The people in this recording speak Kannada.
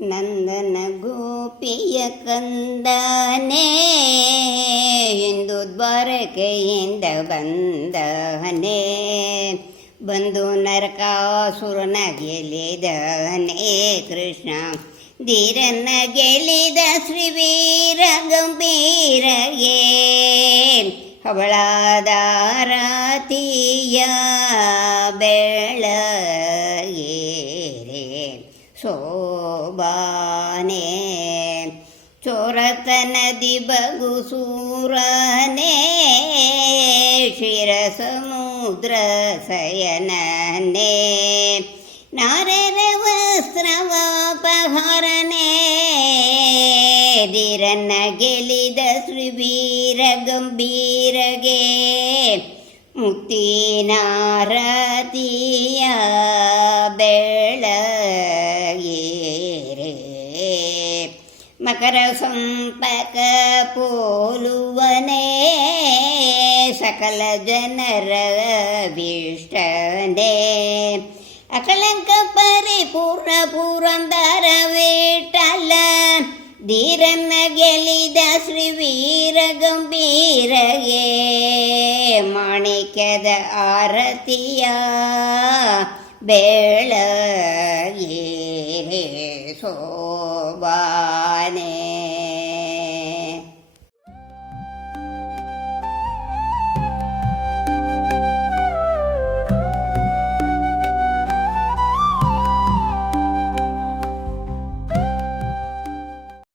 ನಂದನ ಗೋಪಿಯ ಕಂದನೇ ಇಂದು ದ್ವಾರಕೆಯಿಂದ ಬಂದನೇ, ಬಂದು ನರಕಾಸುರನ ಗೆಲಿದನೇ ಕೃಷ್ಣ. ಧೀರನ ಗೆಲಿದ ಶ್ರೀವೀರ ಗಂಭೀರಗೆ ಹವಳದಾರತಿಯ ಬೆಳಗೇರೆ ಶೋಭಾನೆ. ಚೋರತ ನದಿ ಬಗುಸೂರನೇ ಕ್ಷೀರ ಸಮುದ್ರ ಶಯನನೇ, ನಾರರ ವಸ್ತ್ರವಾಪಹರನೇ ಧೀರನ ಗೆಲಿದ ಶ್ರೀವೀರ ಗಂಭೀರಗೆ ಮುಕ್ತಿ ನಾರತಿಯ ಬೆಳಗೇರೆ. ಮಕರ ಸಂಪಕ ಪೋಲುವನೇ ಸಕಲ ಜನರ ವಿಷ್ಟನೇ, ಅಕಳಂಕ ಪರಿಪೂರ್ಣ ಪುರಂದರ ವಿಠಲ. ಧೀರನ ಗೆಲಿದ ಶ್ರೀವೀರ ಗಂಭೀರಗೆ ಮಾಣಿಕ್ಯದ ಆರತಿಯ ಬೆಳಗೇರೆ ಶೋಭಾನೆ.